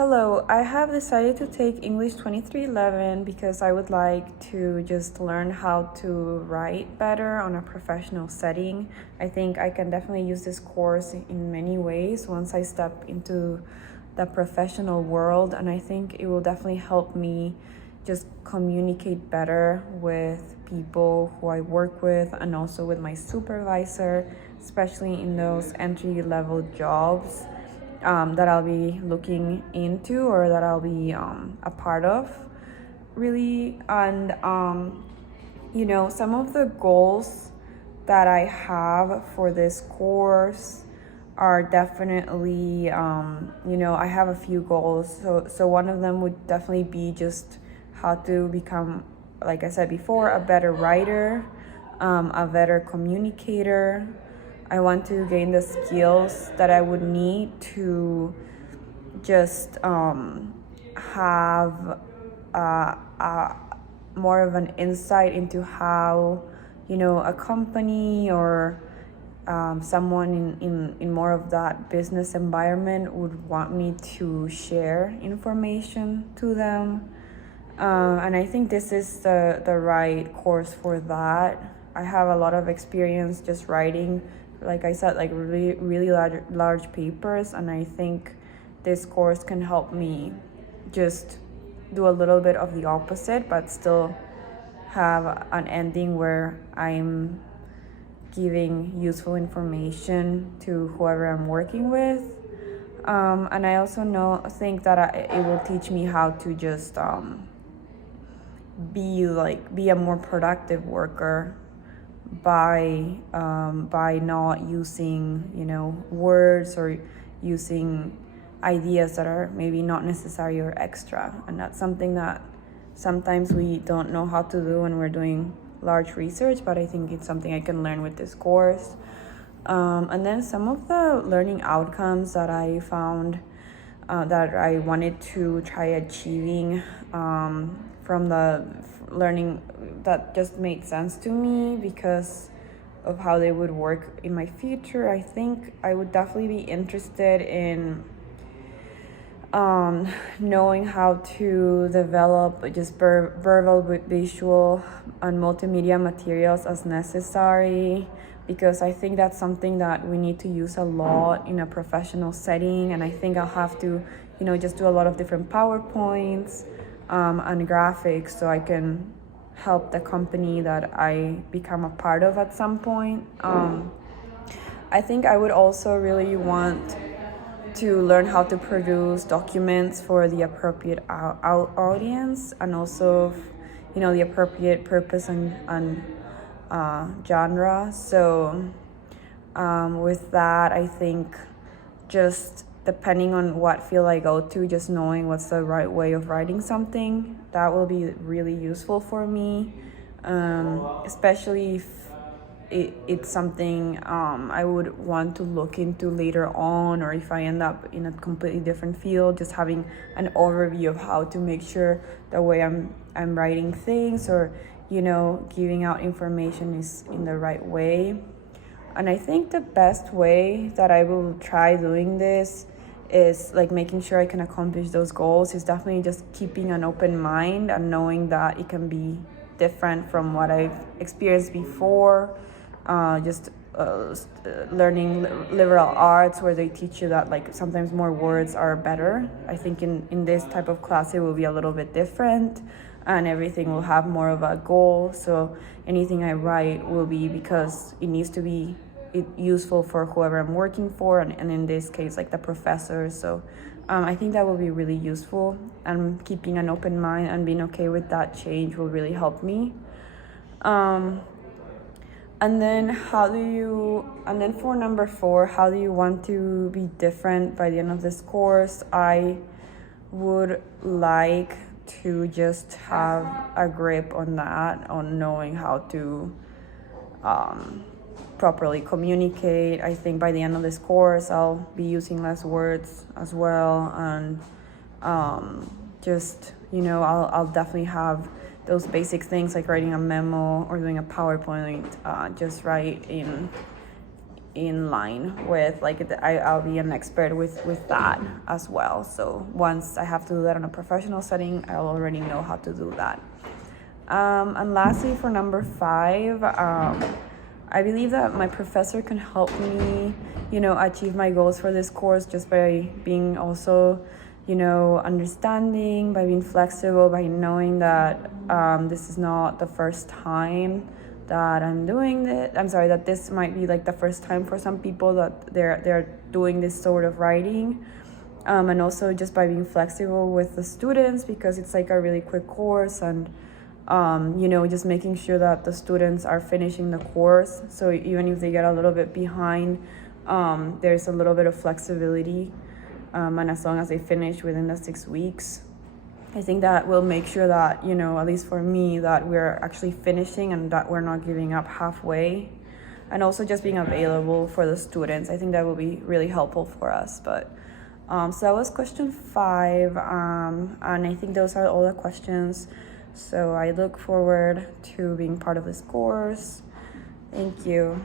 Hello, I have decided to take English 2311 because I would like to just learn how to write better on a professional setting. I think I can definitely use this course in many ways once I step into the professional world, and I think it will definitely help me just communicate better with people who I work with and also with my supervisor, especially in those entry level jobs that I'll be looking into or that I'll be a part of, really. And, some of the goals that I have for this course are definitely, I have a few goals. So one of them would definitely be just how to become, like I said before, a better writer, a better communicator. I want to gain the skills that I would need to just have more of an insight into how, a company or someone in more of that business environment would want me to share information to them. And I think this is the right course for that. I have a lot of experience just writing, like I said, like really large papers, and I think this course can help me just do a little bit of the opposite, but still have an ending where I'm giving useful information to whoever I'm working with. And I also think that it will teach me how to just be a more productive worker by not using words or using ideas that are maybe not necessary or extra. And that's something that sometimes we don't know how to do when we're doing large research, but I think it's something I can learn with this course. And then some of the learning outcomes that I found that I wanted to try achieving from the learning that just made sense to me because of how they would work in my future. I think I would definitely be interested in knowing how to develop just verbal, visual, and multimedia materials as necessary, because I think that's something that we need to use a lot in a professional setting. And I think I'll have to, just do a lot of different PowerPoints and graphics so I can help the company that I become a part of at some point. I think I would also really want to learn how to produce documents for the appropriate audience, and also, the appropriate purpose and genre. So with that, I think just depending on what field I go to, just knowing what's the right way of writing something, that will be really useful for me, especially if it's something I would want to look into later on, or if I end up in a completely different field, just having an overview of how to make sure the way I'm writing things or giving out information is in the right way. And I think the best way that I will try doing this is like making sure I can accomplish those goals is definitely just keeping an open mind and knowing that it can be different from what I've experienced before. Learning liberal arts, where they teach you that like sometimes more words are better. I think in this type of class it will be a little bit different, and everything will have more of a goal. So anything I write will be because it needs to be useful for whoever I'm working for, and in this case like the professor. So I think that will be really useful, and keeping an open mind and being okay with that change will really help me. And then for number 4, how do you want to be different by the end of this course? I would like to just have a grip on that, on knowing how to properly communicate. I think by the end of this course, I'll be using less words as well. And I'll definitely have those basic things like writing a memo or doing a PowerPoint just right in line with like I'll be an expert with that as well. So once I have to do that in a professional setting, I'll already know how to do that. And lastly, for number 5, I believe that my professor can help me, achieve my goals for this course just by being also, understanding, by being flexible, by knowing that this is not the first time that I'm doing it. I'm sorry, that this might be like the first time for some people that they're doing this sort of writing. And also just by being flexible with the students, because it's like a really quick course, and just making sure that the students are finishing the course. So even if they get a little bit behind, there's a little bit of flexibility. And as long as they finish within the 6 weeks, I think that will make sure that, at least for me, that we're actually finishing and that we're not giving up halfway. And also just being available for the students. I think that will be really helpful for us. But so that was question 5. And I think those are all the questions. So I look forward to being part of this course. Thank you.